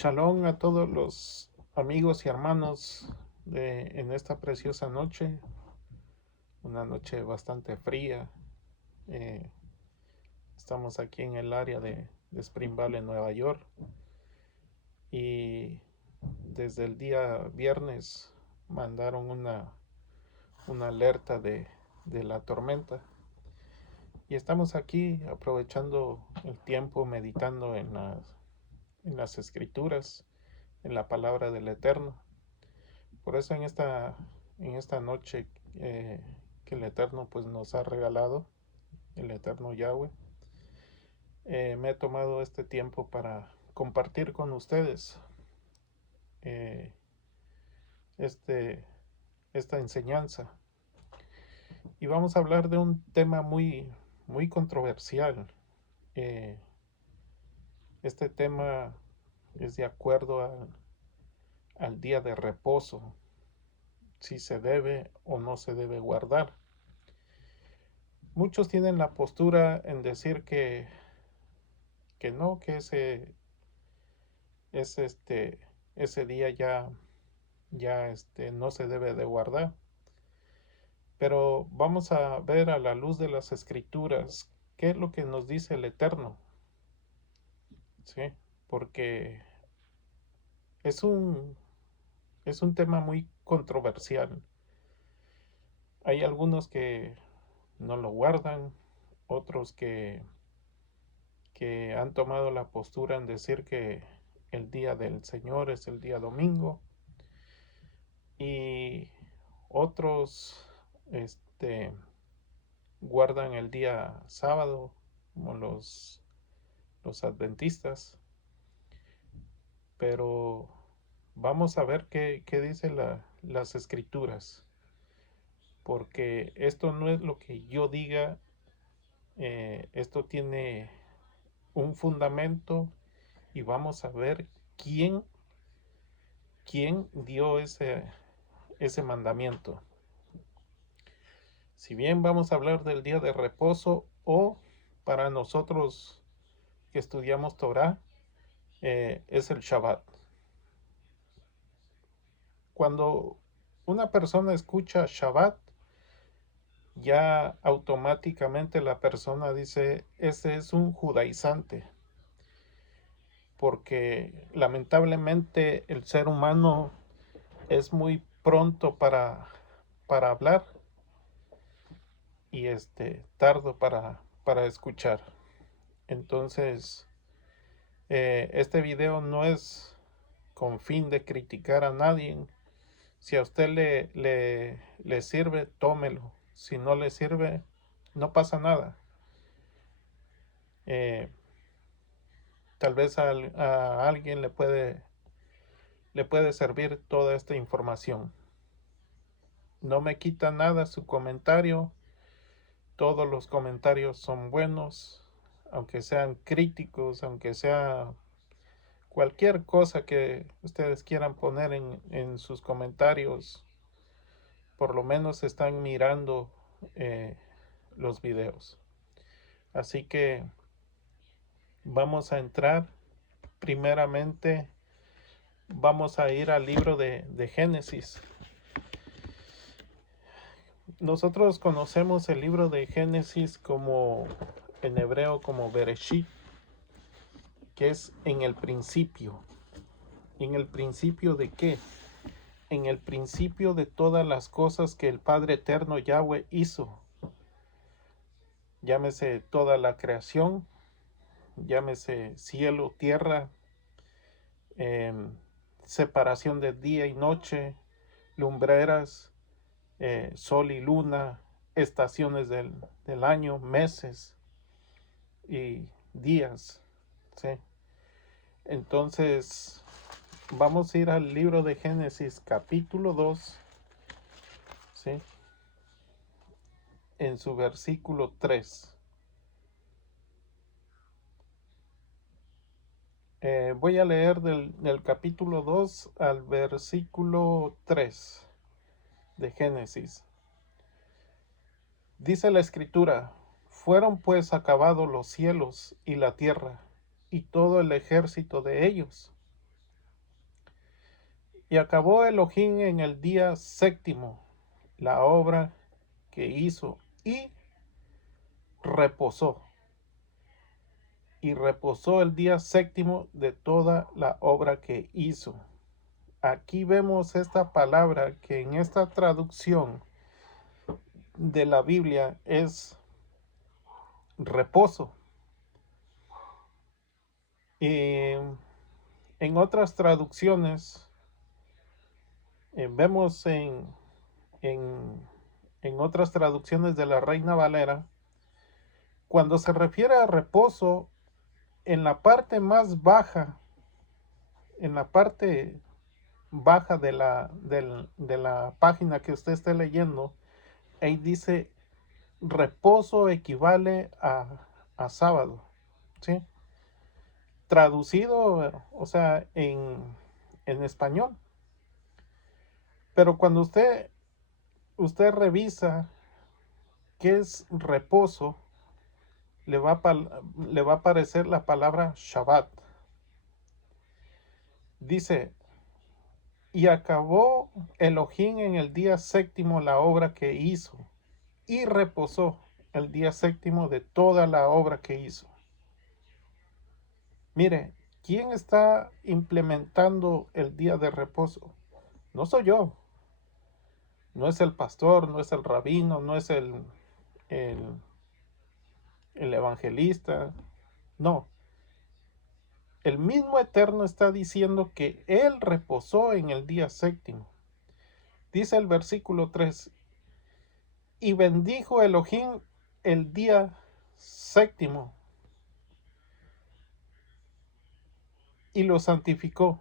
Shalom a todos los amigos y hermanos en esta preciosa noche, una noche bastante fría. Eh, Estamos aquí en el área de Spring Valley, Nueva York, y desde el día viernes mandaron una alerta de la tormenta. Y estamos aquí aprovechando el tiempo, meditando en las escrituras, en la palabra del Eterno. Por eso en esta noche que el Eterno pues nos ha regalado, el Eterno Yahweh, me he tomado este tiempo para compartir con ustedes eh, este, esta enseñanza. Y vamos a hablar de un tema muy controversial. Eh, este tema es de acuerdo al día de reposo, si se debe o no se debe guardar. Muchos tienen la postura en decir que no, que es ese día ya no se debe de guardar. Pero vamos a ver a la luz de las escrituras qué es lo que nos dice el Eterno, ¿sí? Porque es un tema muy controversial. Hay algunos que no lo guardan, otros que han tomado la postura en decir que el día del Señor es el día domingo, y otros guardan el día sábado, como los adventistas. Pero vamos a ver qué dice las escrituras, porque esto no es lo que yo diga. Esto tiene un fundamento, y vamos a ver quién dio ese mandamiento. Si bien vamos a hablar del día de reposo, o para nosotros que estudiamos Torah, es el Shabbat. Cuando una persona escucha Shabbat, ya automáticamente la persona dice, ese es un judaizante, porque lamentablemente el ser humano es muy pronto para hablar, y tardo para escuchar. Entonces, este video no es con fin de criticar a nadie. Si a usted le sirve, tómelo. Si no le sirve, no pasa nada. Eh, Tal vez a alguien le puede servir toda esta información. No me quita nada su comentario. Todos los comentarios son buenos, aunque sean críticos, aunque sea cualquier cosa que ustedes quieran poner en sus comentarios. Por lo menos están mirando los videos. Así que vamos a entrar. Primeramente vamos a ir al libro de Génesis. Nosotros conocemos el libro de Génesis en hebreo como Bereshit, que es en el principio. ¿En el principio de qué? En el principio de todas las cosas que el Padre Eterno Yahweh hizo. Llámese toda la creación, llámese cielo, tierra, separación de día y noche, lumbreras, sol y luna, estaciones del año, meses y días, ¿sí? Entonces, vamos a ir al libro de Génesis capítulo 2, ¿sí? En su versículo 3. Voy a leer del capítulo 2 al versículo 3 de Génesis. Dice la escritura: fueron pues acabados los cielos y la tierra, y todo el ejército de ellos. Y acabó Elohim en el día séptimo la obra que hizo y reposó. Y reposó el día séptimo de toda la obra que hizo. Aquí vemos esta palabra que en esta traducción de la Biblia es reposo. En otras traducciones vemos en, en otras traducciones de la Reina Valera, cuando se refiere a reposo, en la parte más baja, en la parte baja de la página que usted esté leyendo, ahí dice reposo equivale a sábado, ¿sí? Traducido, o sea, en español. Pero cuando usted revisa qué es reposo, le va a aparecer la palabra Shabbat. Dice, y acabó Elohim en el día séptimo la obra que hizo, y reposó el día séptimo de toda la obra que hizo. Mire, ¿quién está implementando el día de reposo? No soy yo, no es el pastor, no es el rabino, no es el, el evangelista, no. El mismo Eterno está diciendo que Él reposó en el día séptimo. Dice el versículo 3, y bendijo Elohim el día séptimo y lo santificó,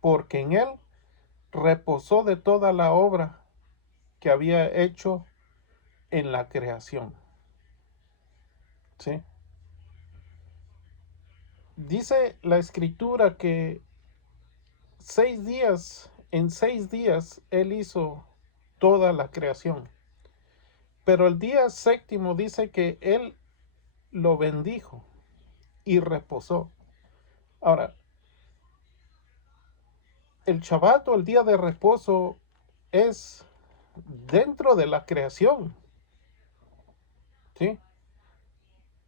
porque en él reposó de toda la obra que había hecho en la creación. ¿Sí? Dice la escritura que en 6 días él hizo toda la creación. Pero el día séptimo dice que él lo bendijo y reposó. Ahora, el Shabbat o el día de reposo es dentro de la creación. ¿Sí?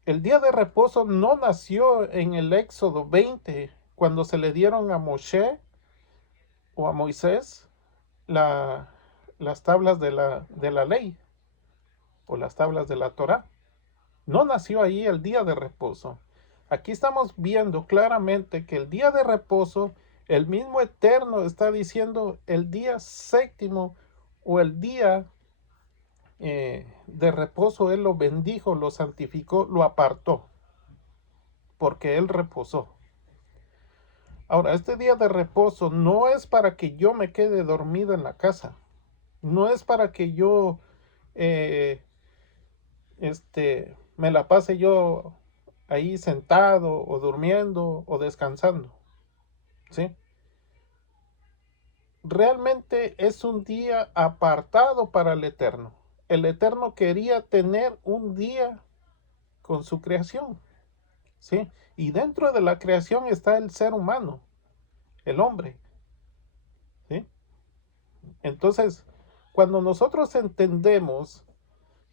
El día de reposo no nació en el Éxodo 20, cuando se le dieron a Moshe o a Moisés las tablas de la ley o las tablas de la Torá. No nació ahí el día de reposo. Aquí estamos viendo claramente que el día de reposo, el mismo Eterno está diciendo el día séptimo o el día de reposo, Él lo bendijo, lo santificó, lo apartó, porque Él reposó. Ahora, este día de reposo no es para que yo me quede dormido en la casa, no es para que yo me la pase yo ahí sentado o durmiendo o descansando, ¿sí? Realmente es un día apartado para el Eterno. El Eterno quería tener un día con su creación, ¿sí? Y dentro de la creación está el ser humano, el hombre, ¿sí? Entonces, cuando nosotros entendemos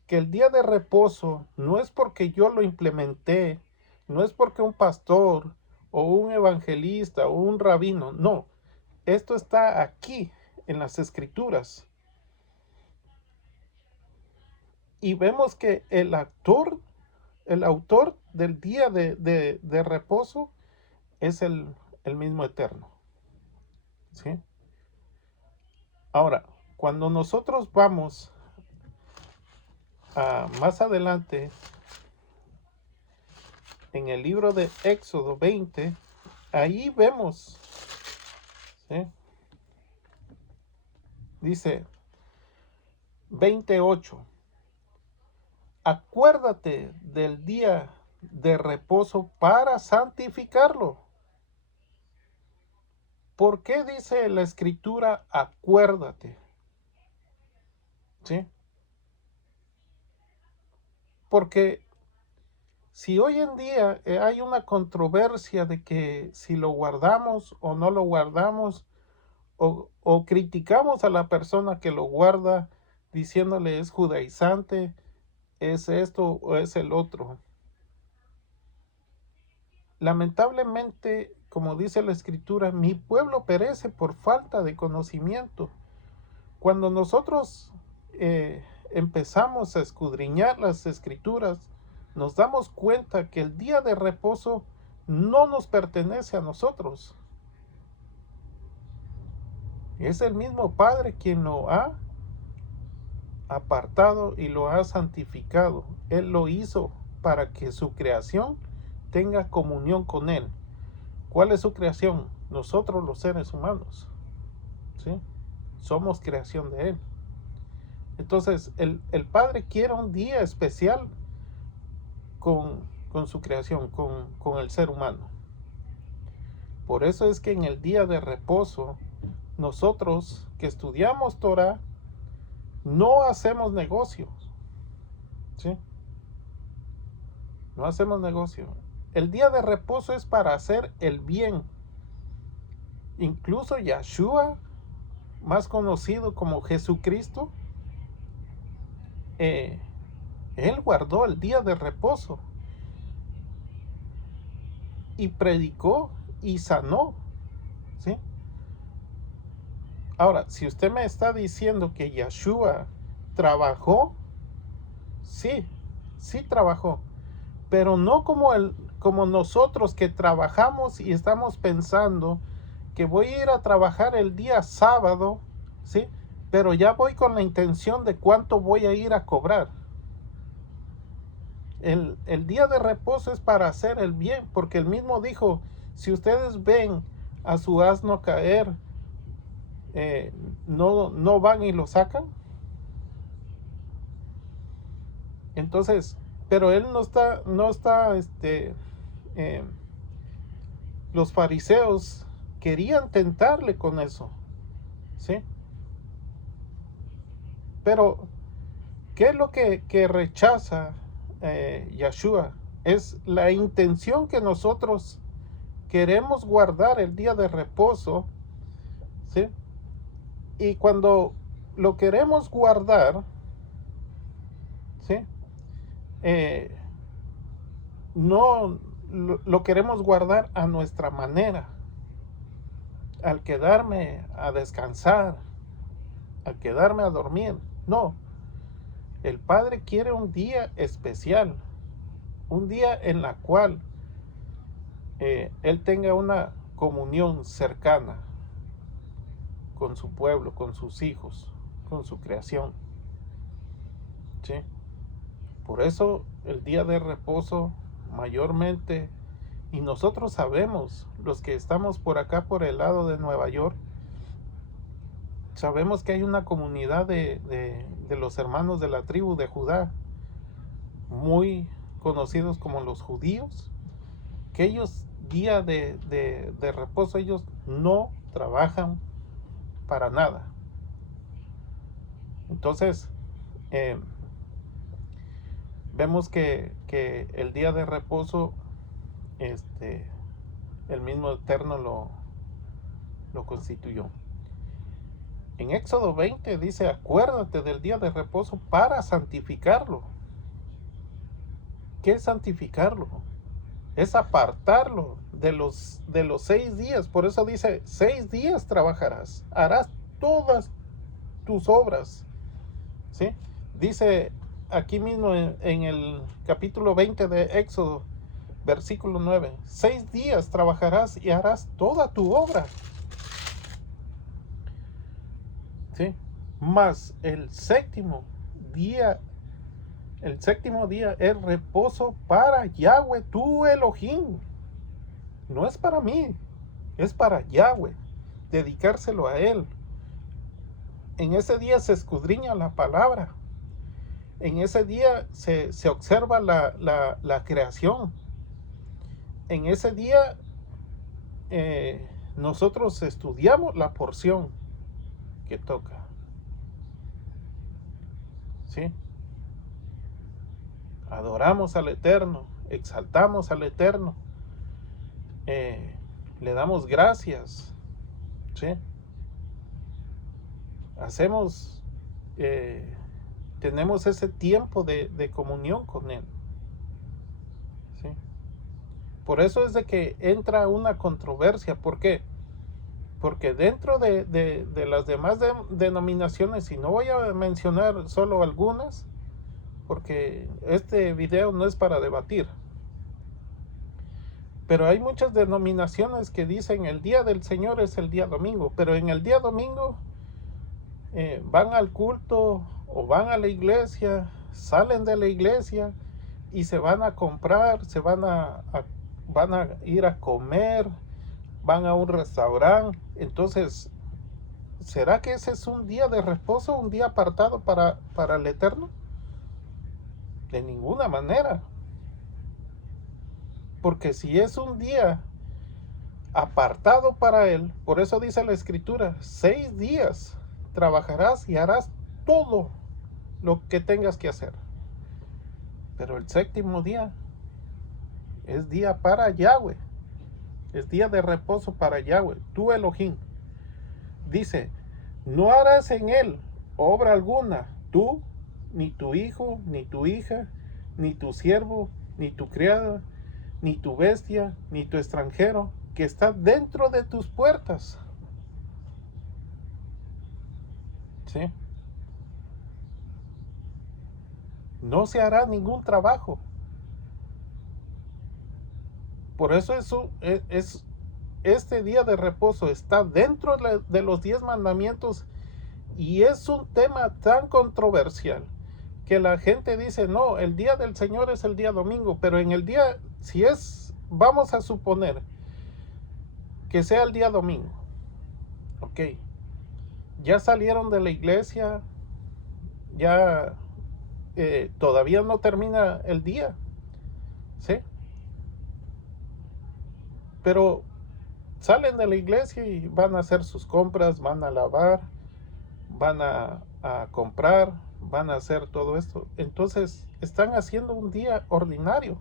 que el día de reposo no es porque yo lo implementé, no es porque un pastor o un evangelista o un rabino, no, esto está aquí en las escrituras. Y vemos que el autor del día de reposo es el mismo Eterno. ¿Sí? Ahora, cuando nosotros vamos más adelante en el libro de Éxodo 20, ahí vemos, ¿sí? Dice 28, acuérdate del día de reposo para santificarlo. ¿Por qué dice la escritura acuérdate? ¿Sí? Porque si hoy en día hay una controversia de que si lo guardamos o no lo guardamos, o criticamos a la persona que lo guarda diciéndole es judaizante, es esto o es el otro. Lamentablemente, como dice la escritura, mi pueblo perece por falta de conocimiento. Cuando nosotros empezamos a escudriñar las escrituras, nos damos cuenta que el día de reposo no nos pertenece a nosotros. Es el mismo Padre quien lo ha apartado y lo ha santificado. Él lo hizo para que su creación tenga comunión con Él. ¿Cuál es su creación? Nosotros los seres humanos. ¿Sí? Somos creación de Él. Entonces, el Padre quiere un día especial con su creación, con el ser humano. Por eso es que en el día de reposo, nosotros que estudiamos Torah, no hacemos negocios. ¿Sí? No hacemos negocio. El día de reposo es para hacer el bien. Incluso Yeshua, más conocido como Jesucristo, él guardó el día de reposo y predicó y sanó. ¿Sí? Ahora, si usted me está diciendo que Yeshua trabajó, sí, sí trabajó, pero no como nosotros que trabajamos y estamos pensando que voy a ir a trabajar el día sábado, ¿sí? Pero ya voy con la intención de cuánto voy a ir a cobrar. El día de reposo es para hacer el bien, porque él mismo dijo, si ustedes ven a su asno caer, no van y lo sacan. Entonces, pero él no está, los fariseos querían tentarle con eso, ¿sí? Pero, ¿qué es lo que rechaza Yeshua? Es la intención que nosotros queremos guardar el día de reposo, ¿sí? Y cuando lo queremos guardar, ¿sí? No lo queremos guardar a nuestra manera, al quedarme a descansar, al quedarme a dormir. No, el Padre quiere un día especial, un día en la cual Él tenga una comunión cercana con su pueblo, con sus hijos, con su creación. ¿Sí? Por eso el día de reposo mayormente, y nosotros sabemos, los que estamos por acá por el lado de Nueva York, sabemos que hay una comunidad de los hermanos de la tribu de Judá, muy conocidos como los judíos, que ellos día de reposo, ellos no trabajan para nada. Entonces, vemos que el día de reposo, el mismo Eterno lo constituyó. En Éxodo 20 dice, acuérdate del día de reposo para santificarlo. ¿Qué es santificarlo? Es apartarlo de los 6 días. Por eso dice, 6 días trabajarás, harás todas tus obras. ¿Sí? Dice aquí mismo en el capítulo 20 de Éxodo, versículo 9, 6 días trabajarás y harás toda tu obra. ¿Sí? Mas el séptimo día es reposo para Yahweh tu Elohim. No es para mí, es para Yahweh, dedicárselo a Él. En ese día se escudriña la palabra. En ese día se observa la creación. En ese día nosotros estudiamos la porción que toca. ¿Sí? Adoramos al Eterno, exaltamos al Eterno, le damos gracias. ¿Sí? hacemos, tenemos ese tiempo de comunión con Él. ¿Sí? Por eso es de que entra una controversia. ¿Por qué? Porque dentro de las demás denominaciones, y no voy a mencionar solo algunas, porque este video no es para debatir, pero hay muchas denominaciones que dicen el día del Señor es el día domingo, pero en el día domingo van al culto o van a la iglesia, salen de la iglesia y se van a comprar, van a ir a comer, van a un restaurante. Entonces, ¿será que ese es un día de reposo, un día apartado para el Eterno? De ninguna manera. Porque si es un día apartado para Él, por eso dice la Escritura, 6 días trabajarás y harás todo lo que tengas que hacer. Pero el séptimo día es día para Yahweh, es día de reposo para Yahweh, tu Elohim. Dice, no harás en él obra alguna, tú, ni tu hijo, ni tu hija, ni tu siervo, ni tu criada, ni tu bestia, ni tu extranjero, que está dentro de tus puertas. ¿Sí? No se hará ningún trabajo. Por eso este día de reposo está dentro de los 10 mandamientos y es un tema tan controversial que la gente dice, no, el día del Señor es el día domingo, pero en el día, vamos a suponer que sea el día domingo, ok, ya salieron de la iglesia, ya todavía no termina el día, ¿sí? Pero salen de la iglesia y van a hacer sus compras, van a lavar, van a comprar, van a hacer todo esto. Entonces están haciendo un día ordinario,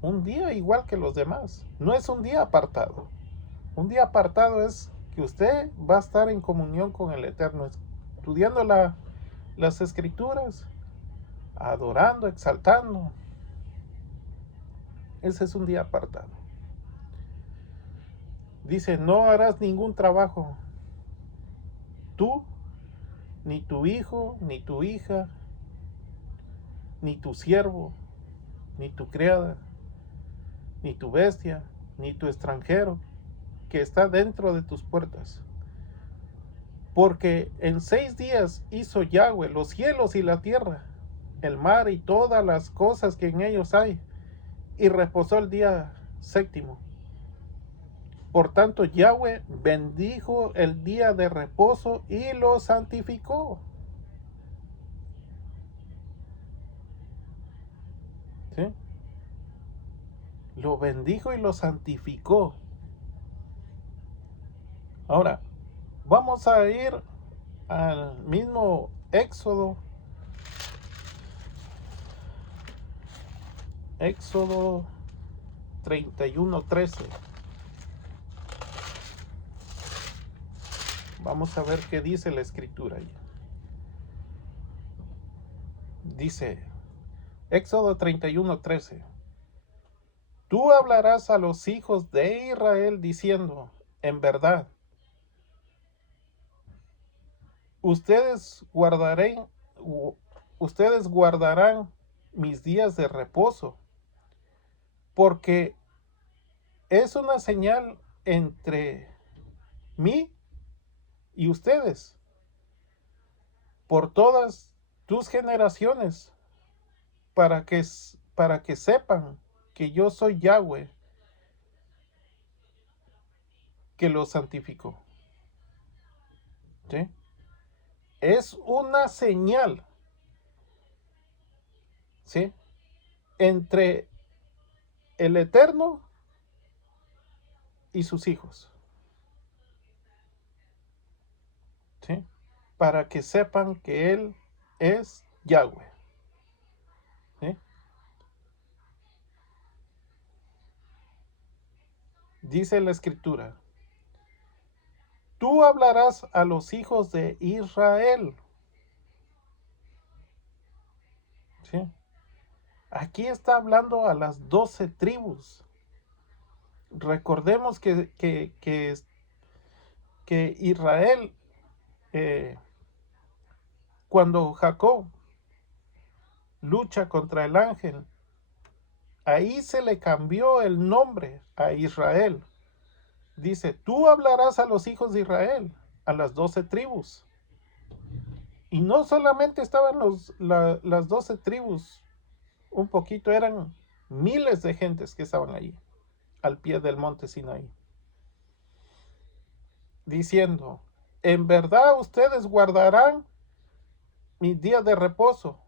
un día igual que los demás. No es un día apartado. Un día apartado es que usted va a estar en comunión con el Eterno, estudiando las escrituras, adorando, exaltando. Ese es un día apartado. Dice, no harás ningún trabajo, tú, ni tu hijo, ni tu hija, ni tu siervo, ni tu criada, ni tu bestia, ni tu extranjero, que está dentro de tus puertas. Porque en 6 días hizo Yahweh los cielos y la tierra, el mar y todas las cosas que en ellos hay, y reposó el día séptimo. Por tanto, Yahweh bendijo el día de reposo y lo santificó. ¿Sí? Lo bendijo y lo santificó. Ahora, vamos a ir al mismo Éxodo. Éxodo 31:13. Vamos a ver qué dice la escritura ahí. Dice, Éxodo 31:13. Tú hablarás a los hijos de Israel diciendo, en verdad, ustedes guardarán, ustedes guardarán mis días de reposo, porque es una señal entre mí y ustedes, por todas tus generaciones, para que sepan que yo soy Yahweh, que los santificó. ¿Sí? Es una señal, ¿sí?, entre el Eterno y sus hijos, ¿sí?, para que sepan que Él es Yahweh. ¿Sí? Dice la escritura, tú hablarás a los hijos de Israel. ¿Sí? Aquí está hablando a las 12 tribus. Recordemos que Israel, cuando Jacob lucha contra el ángel, ahí se le cambió el nombre a Israel. Dice, tú hablarás a los hijos de Israel, a las 12 tribus. Y no solamente estaban las 12 tribus, un poquito, eran miles de gentes que estaban ahí, al pie del monte Sinaí. Diciendo, en verdad ustedes guardarán mi día de reposo,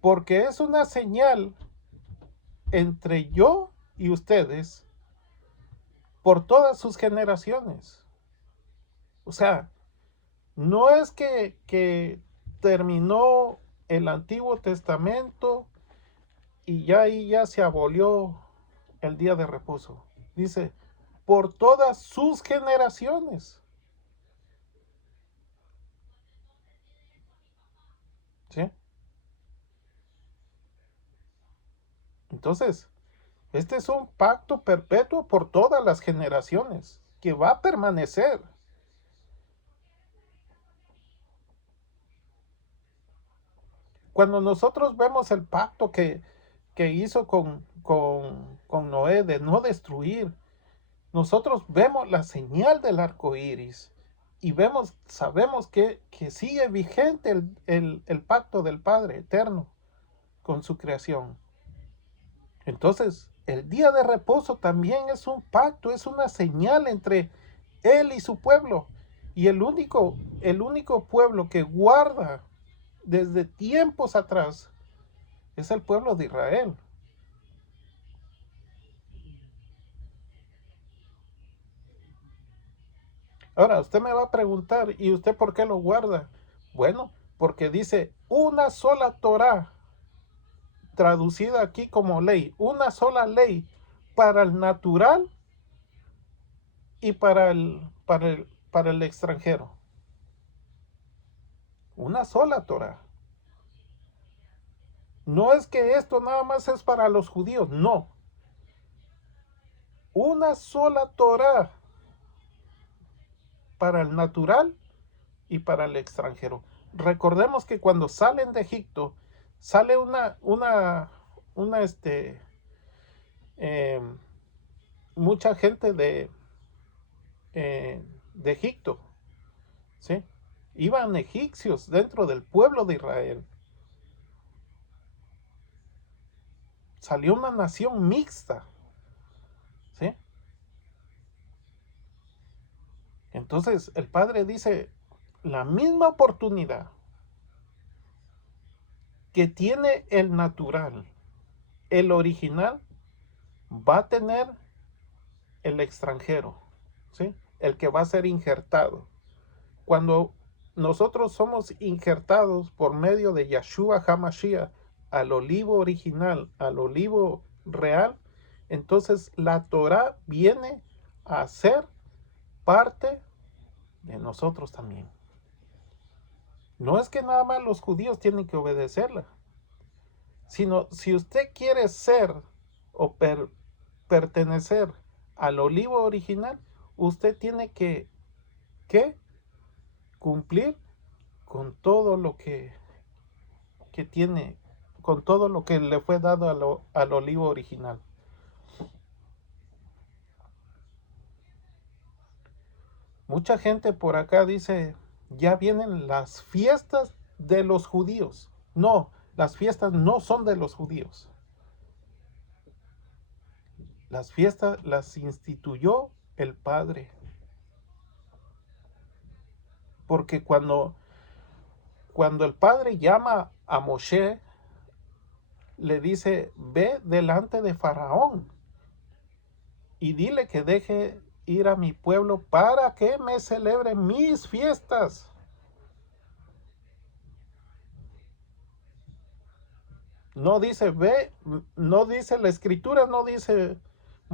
porque es una señal entre yo y ustedes por todas sus generaciones. O sea, no es que terminó el Antiguo Testamento y ya ahí ya se abolió el día de reposo. Dice, por todas sus generaciones. ¿Sí? Entonces, este es un pacto perpetuo por todas las generaciones que va a permanecer. Cuando nosotros vemos el pacto que hizo con Noé de no destruir, nosotros vemos la señal del arco iris y sabemos que sigue vigente el pacto del Padre eterno con su creación. Entonces, el día de reposo también es un pacto, es una señal entre Él y su pueblo. Y el único pueblo que guarda desde tiempos atrás es el pueblo de Israel. Ahora, usted me va a preguntar, ¿y usted por qué lo guarda? Bueno, porque dice una sola Torá, traducida aquí como ley, una sola ley para el natural y para el extranjero. Una sola Torá. No es que esto nada más es para los judíos, no. Una sola Torá para el natural y para el extranjero. Recordemos que cuando salen de Egipto, sale eh, mucha gente de Egipto, ¿sí? Iban egipcios dentro del pueblo de Israel. Salió una nación mixta, ¿sí? Entonces el Padre dice, la misma oportunidad que tiene el natural, el original, va a tener el extranjero, ¿sí? El que va a ser injertado. Cuando nosotros somos injertados por medio de Yeshua HaMashiach al olivo original, al olivo real, entonces la Torah viene a ser parte de nosotros también. No es que nada más los judíos tienen que obedecerla, sino si usted quiere ser o pertenecer al olivo original, usted tiene que cumplir con todo lo que tiene, con todo lo que le fue dado al olivo original. Mucha gente por acá dice, ya vienen las fiestas de los judíos. No, las fiestas no son de los judíos. Las fiestas las instituyó el Padre. Porque cuando el Padre llama a Moshe, le dice, ve delante de Faraón y dile que deje ir a mi pueblo para que me celebre mis fiestas. No dice, ve, no dice la escritura, no dice,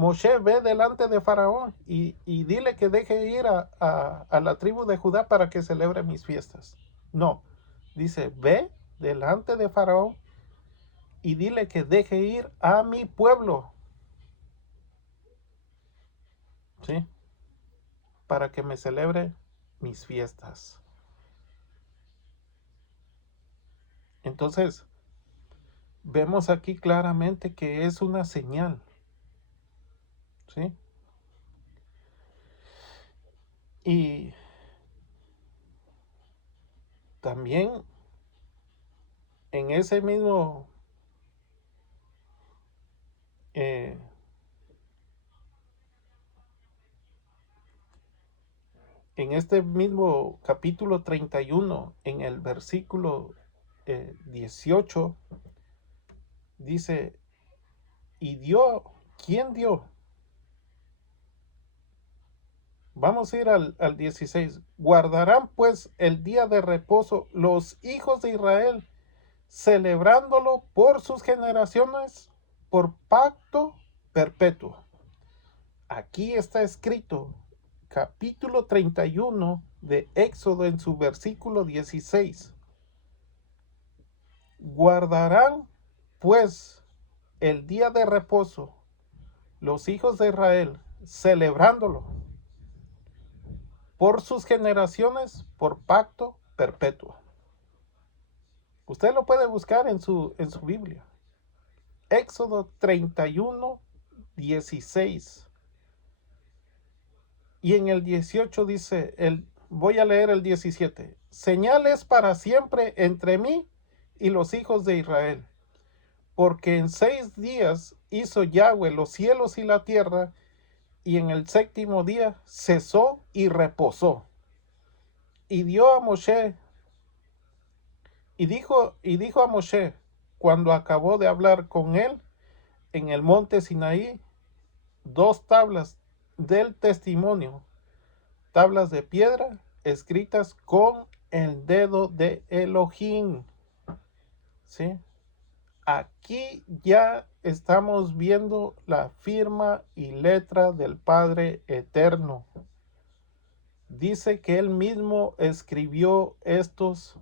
Moshe, ve delante de Faraón y dile que deje ir a la tribu de Judá para que celebre mis fiestas. No, dice, ve delante de Faraón y dile que deje ir a mi pueblo, ¿sí? Para que me celebre mis fiestas. Entonces, vemos aquí claramente que es una señal, ¿sí? Y también en ese mismo en este mismo capítulo 31, en el versículo 18, dice, y dio, ¿quién dio? Vamos a ir al 16. Guardarán pues el día de reposo los hijos de Israel, celebrándolo por sus generaciones, por pacto perpetuo. Aquí está escrito, capítulo 31 de Éxodo, en su versículo 16. Guardarán pues el día de reposo los hijos de Israel, celebrándolo por sus generaciones, por pacto perpetuo. Usted lo puede buscar en su Biblia. Éxodo 31, 16. Y en el 18 dice, voy a leer el 17. Señales para siempre entre mí y los hijos de Israel. Porque en 6 días hizo Yahweh los cielos y la tierra, y en el 7º día cesó y reposó. Y dio a Moshe, y dijo a Moshe, cuando acabó de hablar con él en el monte Sinaí, 2 tablas del testimonio, tablas de piedra escritas con el dedo de Elohim. ¿Sí? Aquí ya estamos viendo la firma y letra del Padre Eterno. Dice que él mismo escribió estos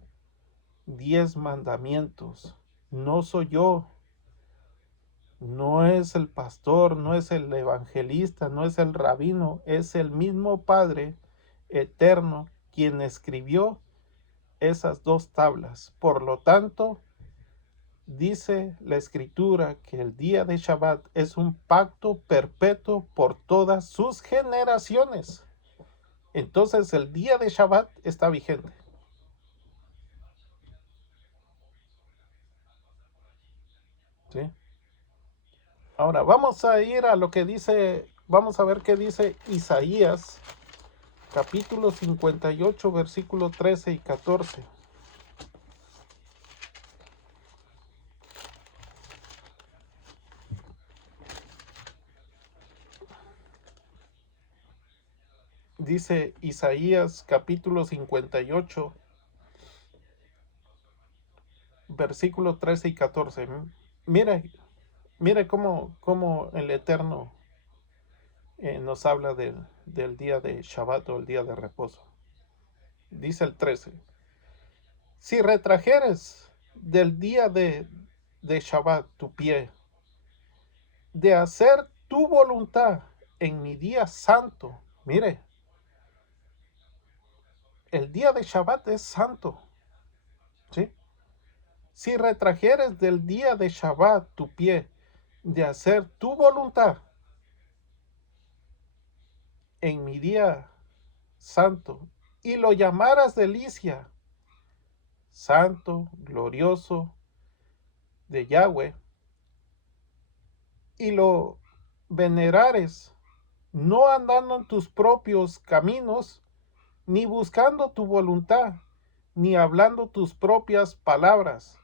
10 mandamientos. No soy yo, no es el pastor, no es el evangelista, no es el rabino, es el mismo Padre Eterno quien escribió esas 2 tablas. Por lo tanto, dice la escritura que el día de Shabbat es un pacto perpetuo por todas sus generaciones. Entonces el día de Shabbat está vigente. ¿Sí? Ahora vamos a ir a lo que dice, vamos a ver qué dice Isaías, capítulo 58, versículos 13 y 14. Dice Isaías, capítulo 58, versículos 13 y 14. Mire cómo el Eterno nos habla del día de Shabbat o el día de reposo. Dice el 13. Si retrajeres del día de Shabbat tu pie, de hacer tu voluntad en mi día santo. Mire, el día de Shabbat es santo. ¿Sí? Si retrajeres del día de Shabbat tu pie, de hacer tu voluntad en mi día santo, y lo llamaras delicia, santo, glorioso de Yahweh, y lo venerares, no andando en tus propios caminos, ni buscando tu voluntad, ni hablando tus propias palabras,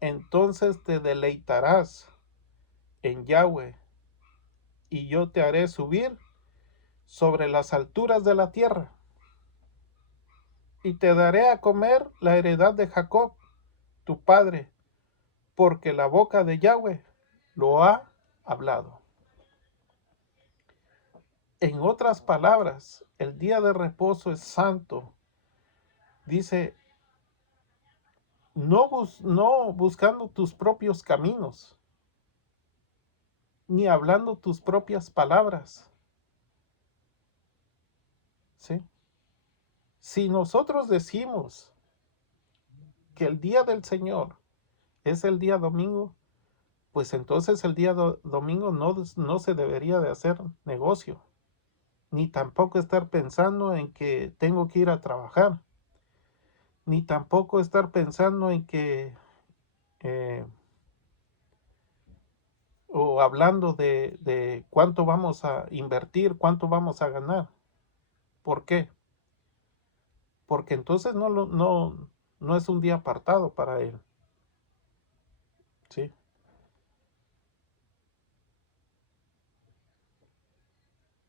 entonces te deleitarás en Yahweh, y yo te haré subir sobre las alturas de la tierra, y te daré a comer la heredad de Jacob, tu padre, porque la boca de Yahweh lo ha hablado. En otras palabras, el día de reposo es santo. Dice, no buscando tus propios caminos, ni hablando tus propias palabras. ¿Sí? Si nosotros decimos que el día del Señor es el día domingo, pues entonces el día domingo no se debería de hacer negocio, ni tampoco estar pensando en que tengo que ir a trabajar, ni tampoco estar pensando en que, eh, o hablando de cuánto vamos a invertir, cuánto vamos a ganar. ¿Por qué? Porque entonces no es un día apartado para él. ¿Sí?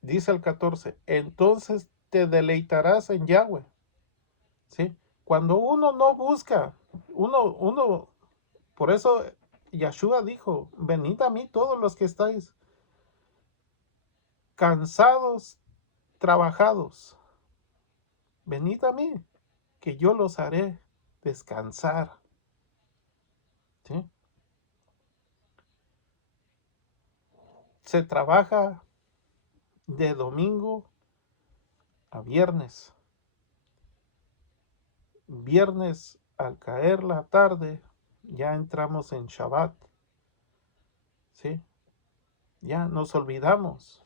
Dice el 14, entonces te deleitarás en Yahweh. ¿Sí? Cuando uno no busca, uno, por eso Yeshua dijo, venid a mí todos los que estáis cansados, trabajados, venid a mí, que yo los haré descansar. ¿Sí? Se trabaja de domingo a viernes. Viernes al caer la tarde ya entramos en Shabbat. ¿Sí? Ya nos olvidamos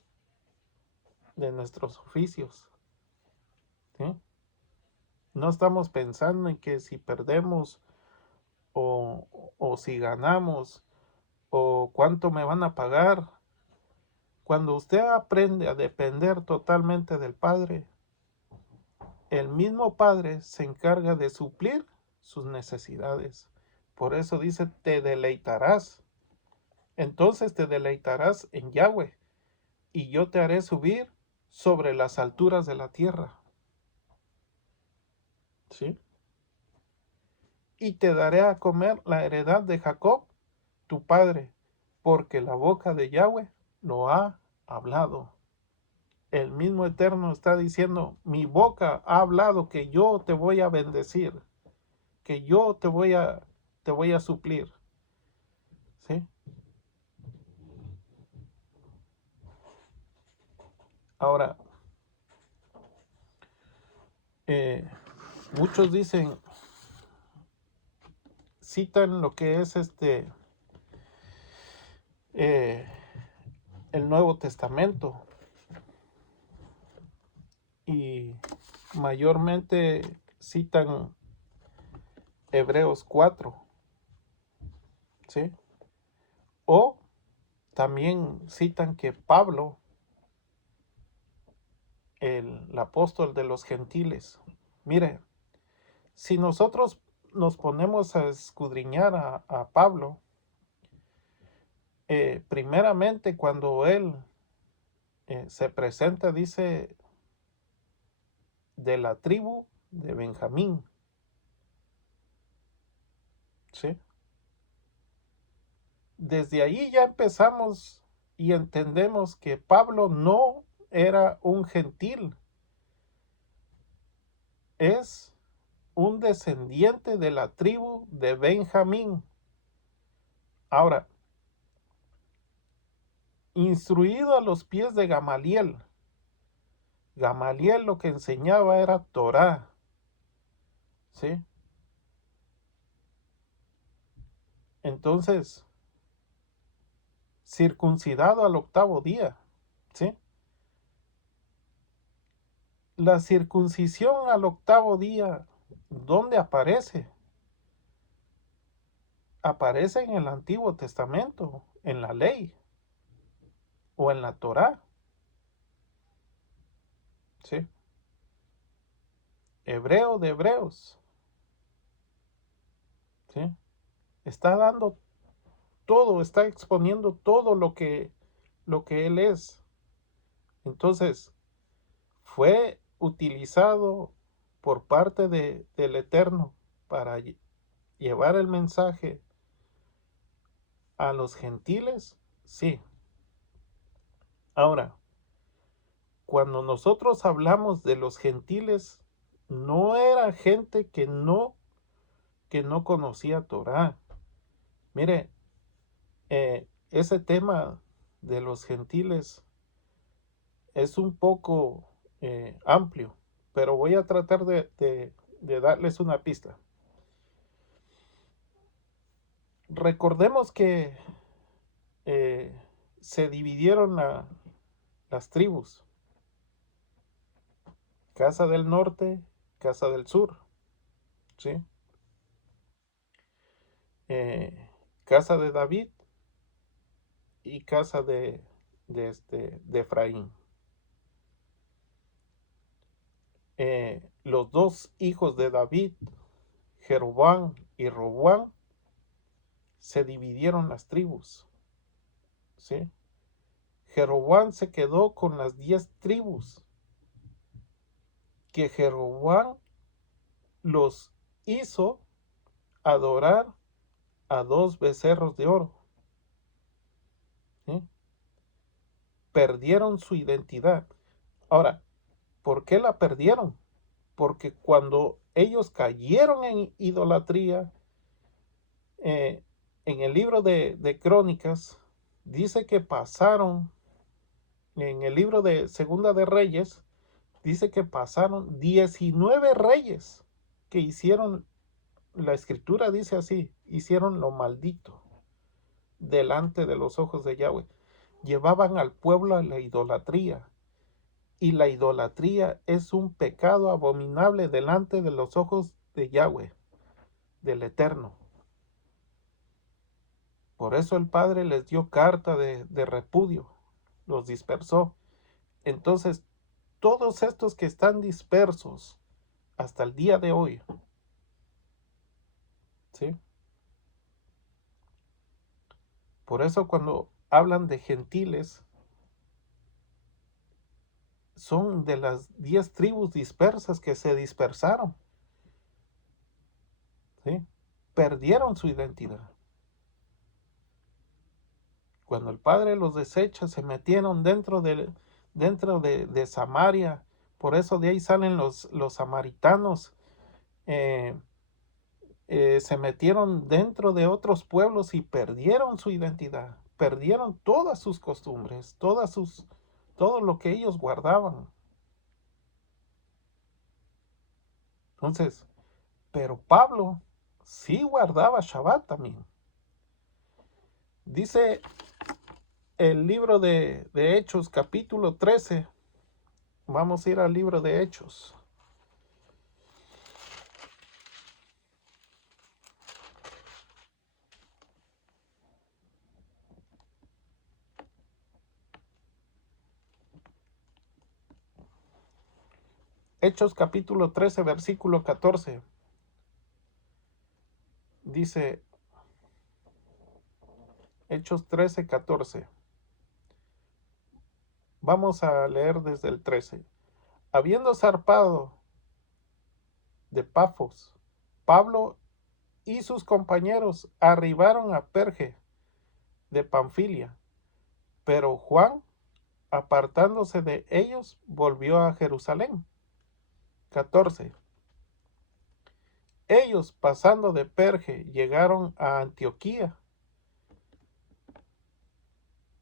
de nuestros oficios. ¿Sí? No estamos pensando en que si perdemos o, o si ganamos o cuánto me van a pagar. Cuando usted aprende a depender totalmente del Padre, el mismo Padre se encarga de suplir sus necesidades. Por eso dice, te deleitarás. Entonces te deleitarás en Yahweh, y yo te haré subir sobre las alturas de la tierra. ¿Sí? Y te daré a comer la heredad de Jacob, tu padre, porque la boca de Yahweh lo ha hablado. El mismo Eterno está diciendo, mi boca ha hablado que yo te voy a bendecir, que yo te voy a suplir. ¿Sí? Ahora, muchos dicen, citan lo que es eh, el Nuevo Testamento, y mayormente citan Hebreos 4, ¿sí? O también citan que Pablo, el apóstol de los gentiles, mire, si nosotros nos ponemos a escudriñar a Pablo, primeramente cuando él se presenta, dice, de la tribu de Benjamín, ¿sí? Desde ahí ya empezamos y entendemos que Pablo no era un gentil, es un descendiente de la tribu de Benjamín. Ahora, instruido a los pies de Gamaliel. Gamaliel lo que enseñaba era Torá, ¿sí? Entonces, circuncidado al octavo día, ¿sí? La circuncisión al octavo día, ¿dónde aparece? Aparece en el Antiguo Testamento, en la ley o en la Torá, ¿sí? Hebreo de Hebreos, ¿sí? Está dando todo, está exponiendo todo lo que él es. Entonces, fue utilizado por parte del Eterno para llevar el mensaje a los gentiles, sí. Ahora, cuando nosotros hablamos de los gentiles, no era gente que no conocía Torah. Mire, ese tema de los gentiles es un poco amplio, pero voy a tratar de darles una pista. Recordemos que se dividieron las tribus, casa del norte, casa del sur, ¿sí? Eh, casa de David y casa de Efraín. Los dos hijos de David, Jeroboam y Roboam, se dividieron las tribus, ¿sí? Jeroboam se quedó con las 10 tribus que Jeroboam los hizo adorar a 2 becerros de oro, ¿sí? Perdieron su identidad. Ahora, ¿por qué la perdieron? Porque cuando ellos cayeron en idolatría, en el libro de Crónicas, dice que pasaron, en el libro de Segunda de Reyes, dice que pasaron 19 reyes que hicieron, la escritura dice así, hicieron lo maldito delante de los ojos de Yahweh. Llevaban al pueblo a la idolatría. Y la idolatría es un pecado abominable delante de los ojos de Yahweh, del Eterno. Por eso el Padre les dio carta de repudio, los dispersó. Entonces, todos estos que están dispersos hasta el día de hoy, ¿sí? Por eso cuando hablan de gentiles, son de las 10 tribus dispersas que se dispersaron, ¿sí? Perdieron su identidad. Cuando el Padre los desecha, se metieron dentro de Samaria. Por eso de ahí salen los samaritanos. Se metieron dentro de otros pueblos y perdieron su identidad. Perdieron todas sus costumbres, todo lo que ellos guardaban. Entonces, pero Pablo sí guardaba Shabbat también. Dice el libro de Hechos, capítulo 13. Vamos a ir al libro de Hechos. Hechos capítulo 13, versículo 14. Dice, Hechos 13, 14. Vamos a leer desde el 13. Habiendo zarpado de Pafos, Pablo y sus compañeros arribaron a Perge de Panfilia, pero Juan, apartándose de ellos, volvió a Jerusalén. 14. Ellos, pasando de Perge, llegaron a Antioquía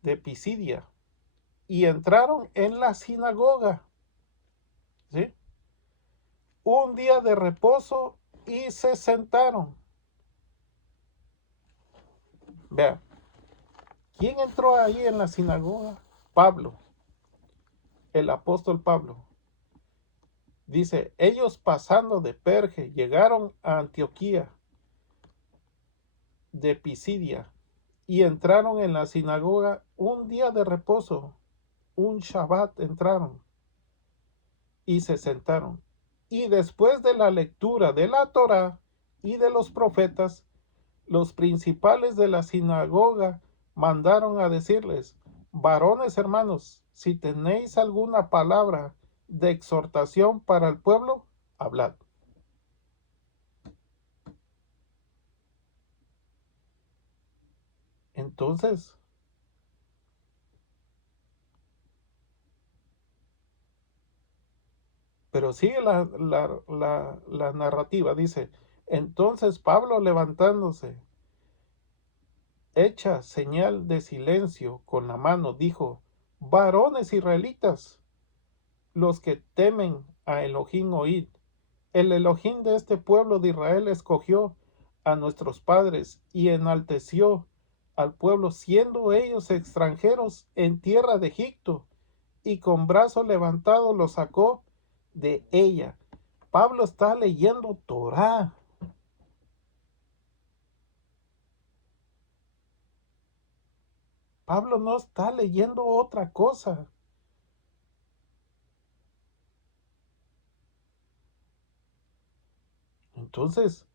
de Pisidia y entraron en la sinagoga, ¿sí? Un día de reposo y se sentaron. Vean, ¿quién entró ahí en la sinagoga? Pablo, el apóstol Pablo. Dice, ellos pasando de Perge llegaron a Antioquía de Pisidia y entraron en la sinagoga un día de reposo, un Shabbat entraron y se sentaron. Y después de la lectura de la Torá y de los profetas, los principales de la sinagoga mandaron a decirles, varones hermanos, si tenéis alguna palabra de exhortación para el pueblo, hablad. Entonces, Pero sigue la narrativa, dice, entonces Pablo levantándose, hecha señal de silencio con la mano, dijo, varones israelitas, los que temen a Elohim oíd. El Elohim de este pueblo de Israel escogió a nuestros padres y enalteció al pueblo, siendo ellos extranjeros en tierra de Egipto, y con brazo levantado los sacó de ella. Pablo está leyendo Torá. Pablo no está leyendo otra cosa. Entonces,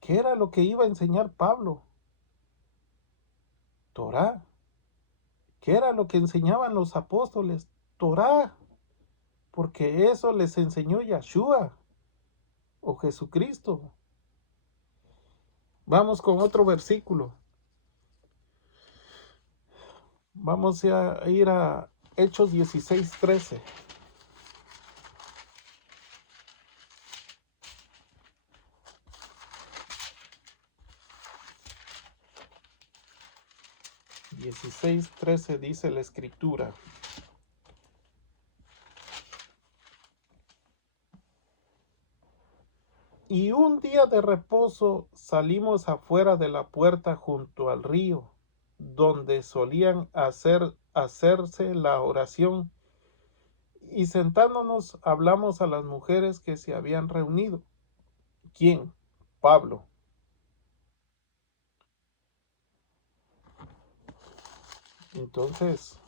¿qué era lo que iba a enseñar Pablo? Torá. ¿Qué era lo que enseñaban los apóstoles? Torá. Porque eso les enseñó Yeshua o Jesucristo. Vamos con otro versículo. Vamos a ir a Hechos 16:13. Dice la escritura. Y un día de reposo salimos afuera de la puerta junto al río, donde solían hacerse la oración, y sentándonos hablamos a las mujeres que se habían reunido. ¿Quién? Pablo. Entonces,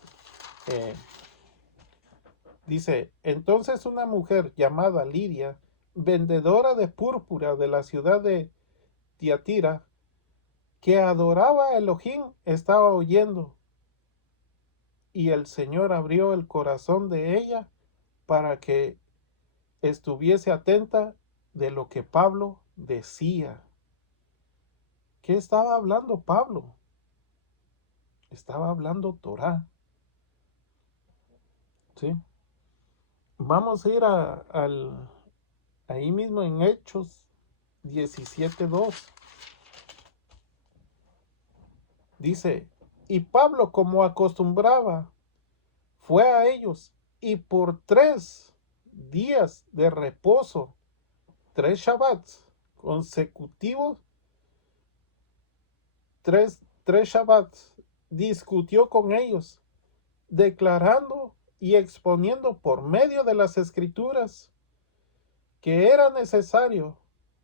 dice, entonces una mujer llamada Lidia, vendedora de púrpura de la ciudad de Tiatira, que adoraba a Elohim, estaba oyendo, y el Señor abrió el corazón de ella para que estuviese atenta de lo que Pablo decía. ¿Qué estaba hablando Pablo? Estaba hablando Torá. ¿Sí? Vamos a ir ahí mismo en Hechos 17:2. Dice, y Pablo, como acostumbraba, fue a ellos, y por 3 días de reposo, 3 Shabbats consecutivos, tres Shabbats, discutió con ellos, declarando y exponiendo por medio de las escrituras que era necesario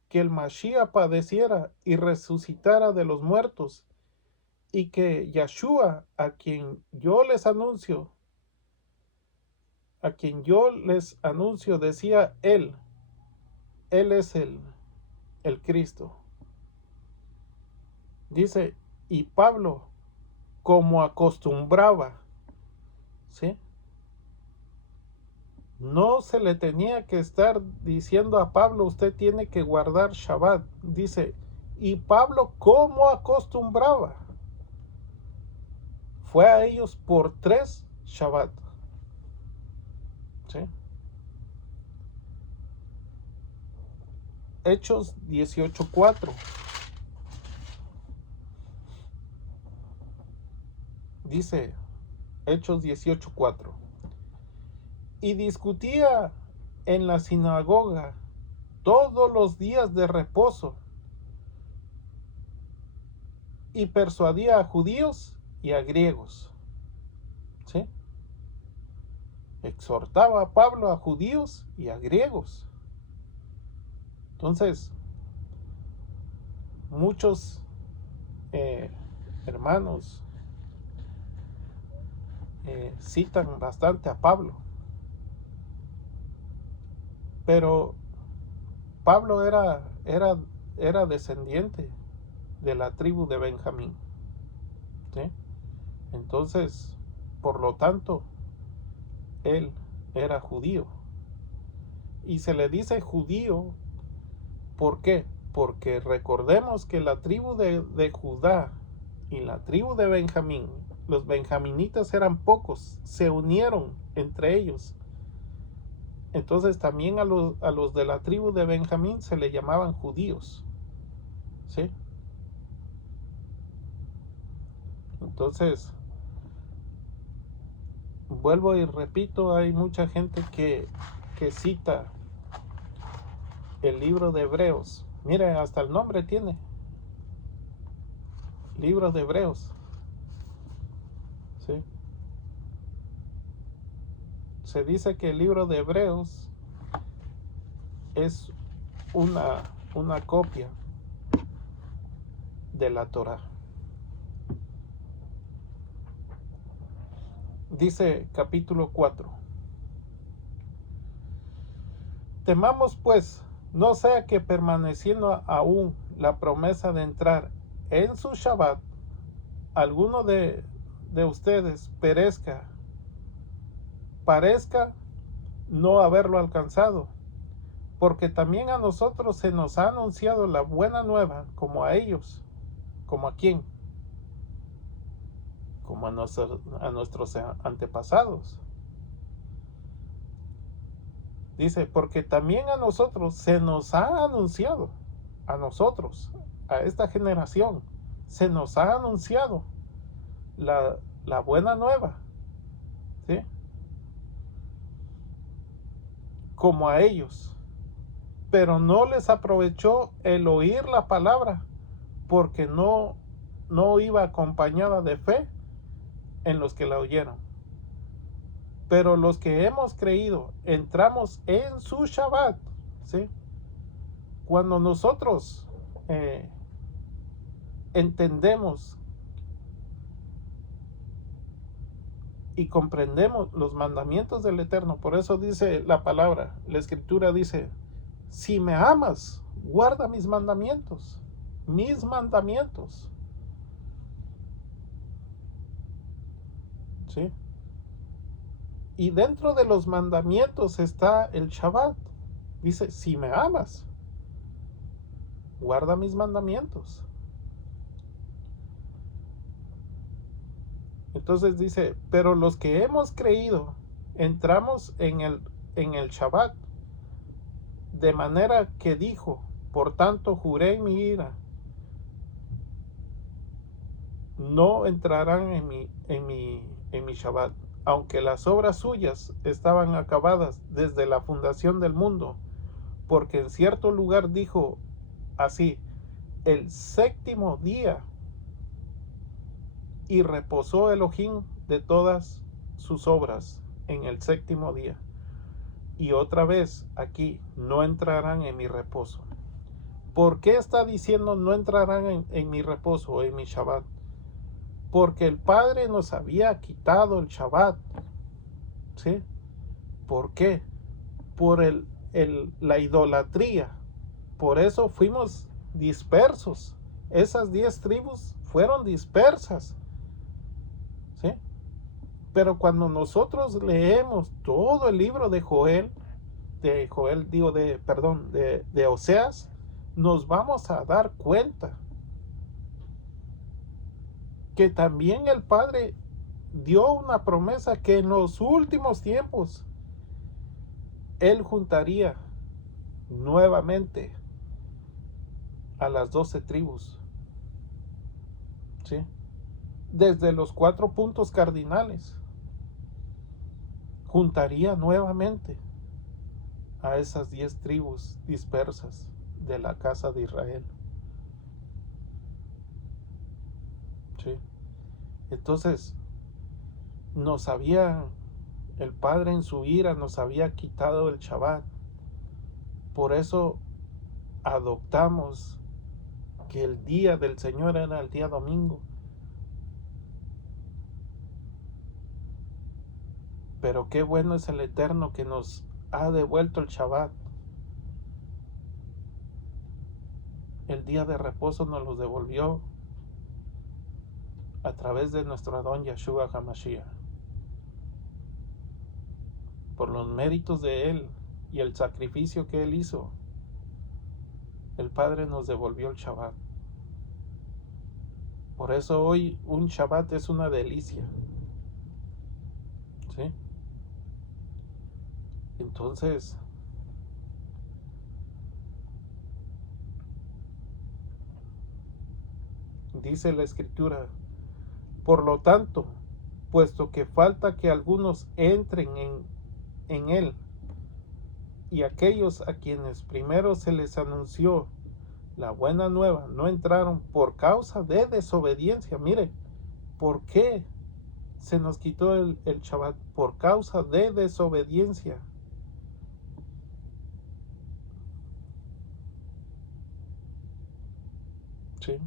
que el Mashiach padeciera y resucitara de los muertos, y que Yeshua, a quien yo les anuncio, decía él es el Cristo. Dice, y Pablo, como acostumbraba, ¿sí? No se le tenía que estar diciendo a Pablo, usted tiene que guardar Shabbat. Dice, y Pablo, como acostumbraba, fue a ellos por 3 Shabbat. ¿Sí? Hechos 18:4. Dice, Hechos 18:4. Y discutía en la sinagoga todos los días de reposo, y persuadía a judíos y a griegos. ¿Sí? Exhortaba a Pablo a judíos y a griegos. Entonces, muchos hermanos citan bastante a Pablo, pero Pablo era descendiente de la tribu de Benjamín. ¿Sí? Entonces, por lo tanto, él era judío. Y se le dice judío, ¿por qué? Porque recordemos que la tribu de Judá y la tribu de Benjamín, los benjaminitas eran pocos, se unieron entre ellos Entonces también a los de la tribu de Benjamín se le llamaban judíos, ¿sí? Entonces, vuelvo y repito, hay mucha gente que cita el libro de Hebreos. Mire, hasta el nombre tiene, libro de Hebreos, ¿sí? Se dice que el libro de Hebreos es una copia de la Torá. Dice capítulo 4. Temamos pues, no sea que permaneciendo aún la promesa de entrar en su Shabbat, alguno de ustedes parezca no haberlo alcanzado, porque también a nosotros se nos ha anunciado la buena nueva, como a ellos. ¿Como a quién? Como a nuestros antepasados. Dice, porque también a nosotros se nos ha anunciado, a nosotros, a esta generación, se nos ha anunciado la buena nueva, ¿sí? Como a ellos. Pero no les aprovechó el oír la palabra, porque no iba acompañada de fe en los que la oyeron. Pero los que hemos creído entramos en su Shabbat, ¿sí? Cuando nosotros entendemos y comprendemos los mandamientos del Eterno, por eso dice la palabra, la Escritura dice, si me amas, guarda mis mandamientos, mis mandamientos, ¿sí? Y dentro de los mandamientos está el Shabbat. Dice, si me amas, guarda mis mandamientos. Entonces dice, pero los que hemos creído, entramos en el Shabbat, de manera que dijo, por tanto juré en mi ira, no entrarán en mi Shabbat, aunque las obras suyas estaban acabadas desde la fundación del mundo, porque en cierto lugar dijo así, el séptimo día, y reposó Elohim de todas sus obras en el séptimo día. Y otra vez aquí, no entrarán en mi reposo. ¿Por qué está diciendo no entrarán en mi reposo o en mi Shabbat? Porque el Padre nos había quitado el Shabbat, ¿sí? ¿Por qué? Por la idolatría. Por eso fuimos dispersos. Esas 10 tribus fueron dispersas, ¿sí? Pero cuando nosotros leemos todo el libro de de Oseas, nos vamos a dar cuenta que también el Padre dio una promesa que en los últimos tiempos Él juntaría nuevamente a las 12 tribus, ¿sí? Desde los 4 puntos cardinales, juntaría nuevamente a esas 10 tribus dispersas de la casa de Israel, ¿sí? Entonces, el Padre en su ira nos había quitado el Shabbat. Por eso adoptamos que el día del Señor era el día domingo. Pero qué bueno es el Eterno que nos ha devuelto el Shabbat. El día de reposo nos lo devolvió a través de nuestro Adón Yeshua HaMashiach. Por los méritos de Él y el sacrificio que Él hizo, el Padre nos devolvió el Shabbat. Por eso hoy un Shabbat es una delicia, ¿sí? Entonces, dice la Escritura, por lo tanto, puesto que falta que algunos entren en él, y aquellos a quienes primero se les anunció la buena nueva no entraron por causa de desobediencia. Mire, ¿por qué se nos quitó el Shabbat? Por causa de desobediencia. ¿Sí?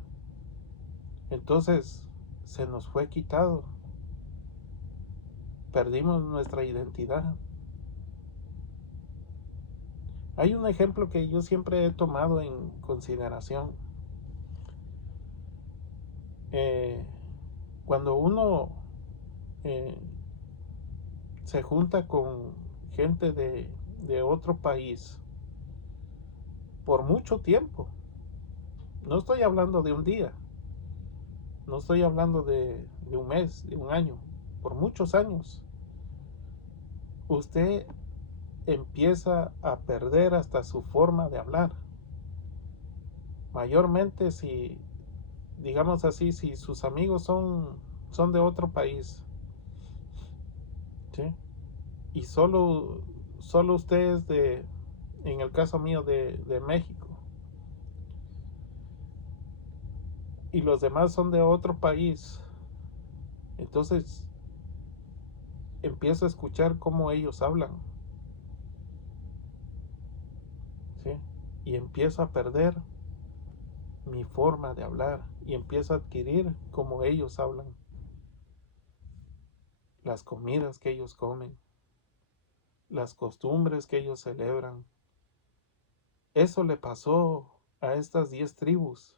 Entonces se nos fue quitado. Perdimos nuestra identidad. Hay un ejemplo que yo siempre he tomado en consideración. Cuando uno eh, se junta con gente de otro país por mucho tiempo, no estoy hablando de un día, no estoy hablando de un mes, de un año, por muchos años, usted empieza a perder hasta su forma de hablar. Mayormente si, digamos así, si sus amigos son de otro país, ¿sí? Y solo usted es en el caso mío, de México, y los demás son de otro país, entonces empiezo a escuchar cómo ellos hablan, ¿sí? Y empiezo a perder mi forma de hablar y empiezo a adquirir como ellos hablan, las comidas que ellos comen, las costumbres que ellos celebran. Eso le pasó a estas 10 tribus.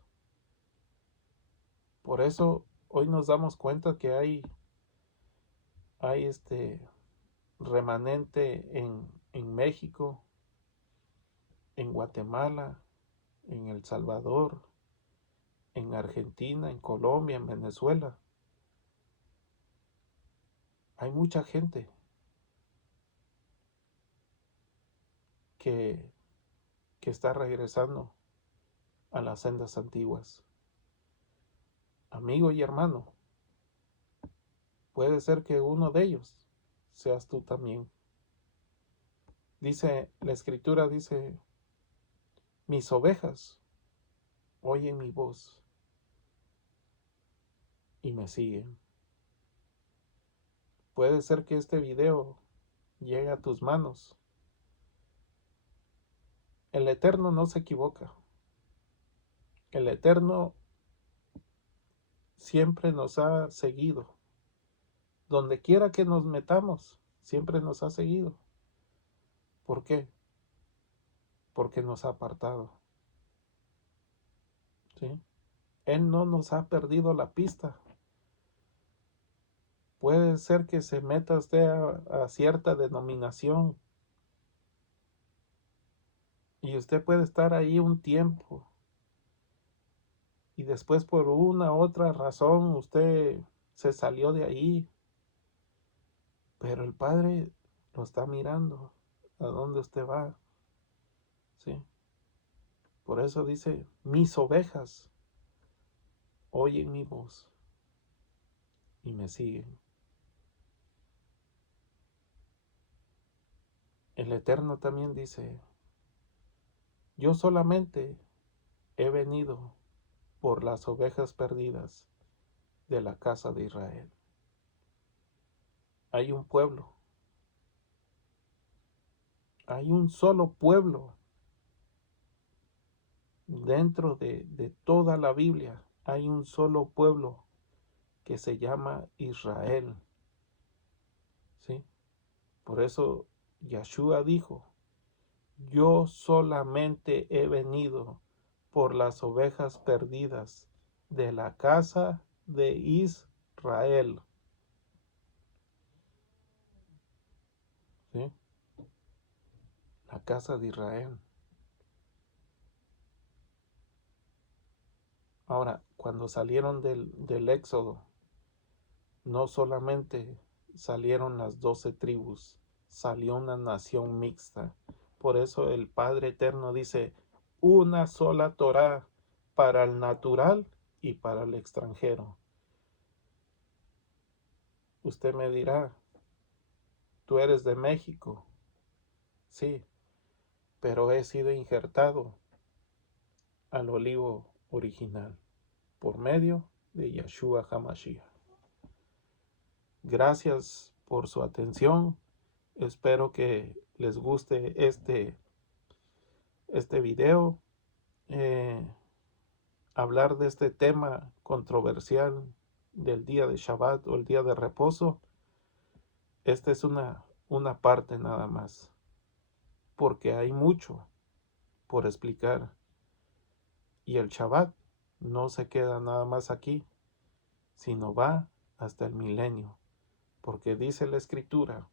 Por eso hoy nos damos cuenta que hay remanente en México, en Guatemala, en El Salvador, en Argentina, en Colombia, en Venezuela. Hay mucha gente que, que está regresando a las sendas antiguas. Amigo y hermano, puede ser que uno de ellos seas tú también. Dice, la Escritura dice, mis ovejas oyen mi voz y me siguen. Puede ser que este video llegue a tus manos. El Eterno no se equivoca. El Eterno siempre nos ha seguido. Donde quiera que nos metamos, siempre nos ha seguido. ¿Por qué? Porque nos ha apartado. ¿Sí? Él no nos ha perdido la pista. Puede ser que se meta usted a cierta denominación y usted puede estar ahí un tiempo y después por una u otra razón usted se salió de ahí, pero el Padre lo está mirando a dónde usted va, ¿sí? Por eso dice, mis ovejas oyen mi voz y me siguen. El Eterno también dice, yo solamente he venido por las ovejas perdidas de la casa de Israel. Hay un pueblo, hay un solo pueblo dentro de toda la Biblia. Hay un solo pueblo que se llama Israel, ¿sí? Por eso Yeshua dijo, yo solamente he venido por las ovejas perdidas de la casa de Israel, ¿sí? La casa de Israel. Ahora, cuando salieron del Éxodo, no solamente salieron las 12 tribus, salió una nación mixta. Por eso el Padre Eterno dice, una sola Torá para el natural y para el extranjero. Usted me dirá, tú eres de México. Sí, pero he sido injertado al olivo original por medio de Yeshua HaMashiach. Gracias por su atención. Espero que les guste este video. Hablar de este tema controversial del día de Shabbat o el día de reposo. Esta es una parte nada más, porque hay mucho por explicar. Y el Shabbat no se queda nada más aquí, sino va hasta el milenio, porque dice la Escritura,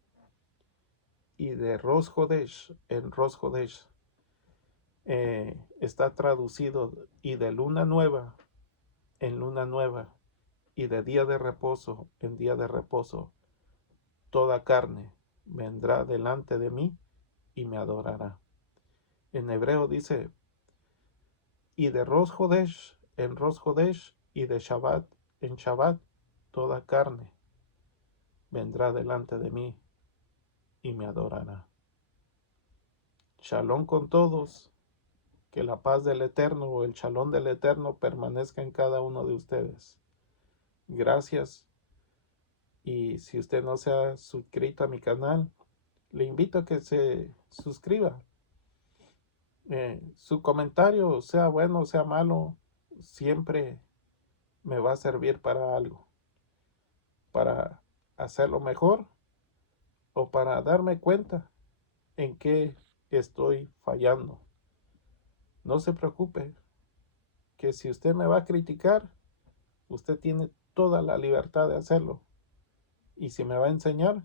y de Rosh Hodesh, en Rosh Hodesh, está traducido, y de luna nueva, en luna nueva, y de día de reposo, en día de reposo, toda carne vendrá delante de mí y me adorará. En hebreo dice, y de Rosh Hodesh, en Rosh Hodesh, y de Shabbat, en Shabbat, toda carne vendrá delante de mí y me adorará. Shalom con todos, que la paz del Eterno o el shalom del Eterno permanezca en cada uno de ustedes. Gracias, y si usted no se ha suscrito a mi canal, le invito a que se suscriba. Su comentario, sea bueno o sea malo, siempre me va a servir para algo, para hacerlo mejor o para darme cuenta en qué estoy fallando. No se preocupe, que si usted me va a criticar, usted tiene toda la libertad de hacerlo. Y si me va a enseñar,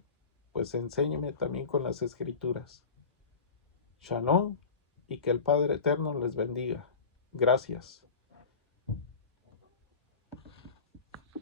pues enséñeme también con las escrituras. Shalom, y que el Padre Eterno les bendiga. Gracias.